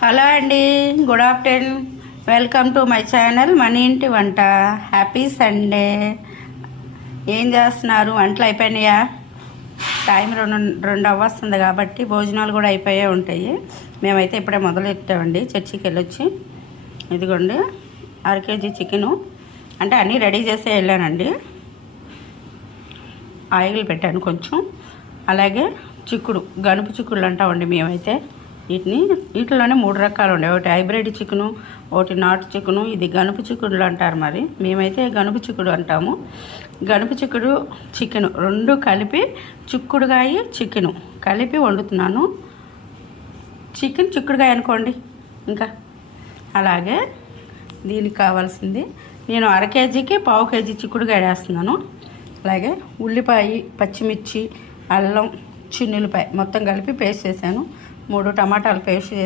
Hello అండి, good afternoon. Welcome to my channel మన ఇంటి వంట. Happy Sunday. ఏం చేస్తున్నారు? వంటలు అయిపోయినాయా? టైం రెండు అవ్వస్తుంది కాబట్టి భోజనాలు కూడా అయిపోయే ఉంటాయి. మేమైతే ఇప్పుడే మొదలెట్టామండి చర్చికి వెళ్ళొచ్చి. ఇదిగోండి 1/2 kg చికెను, అంటే అన్నీ రెడీ చేసే వెళ్ళానండి. ఆయిల్ పెట్టాను కొంచెం. అలాగే చిక్కుడు, గనుపు చిక్కుడు అంటామండి మేమైతే. వీటిలోనే 3 రకాలు ఉండే, ఒకటి హైబ్రిడ్ చికెను, ఒకటి నాటు చికెను, ఇది గనుపు చిక్కుడులు అంటారు. మరి మేమైతే గనుపు చిక్కుడు అంటాము. గనుపు చిక్కుడు చికెను రెండు కలిపి, చిక్కుడుగాయ చికెను కలిపి వండుతున్నాను. చికెన్ చిక్కుడుగాయ అనుకోండి. ఇంకా అలాగే దీనికి కావాల్సింది, నేను 1/2 kgకి 1/4 kg చిక్కుడుగాయ వేస్తున్నాను. అలాగే ఉల్లిపాయ, పచ్చిమిర్చి, అల్లం, చిన్నులపాయ మొత్తం కలిపి పేస్ట్ చేశాను. 3 టమాటాలు పేస్ట్ చేసి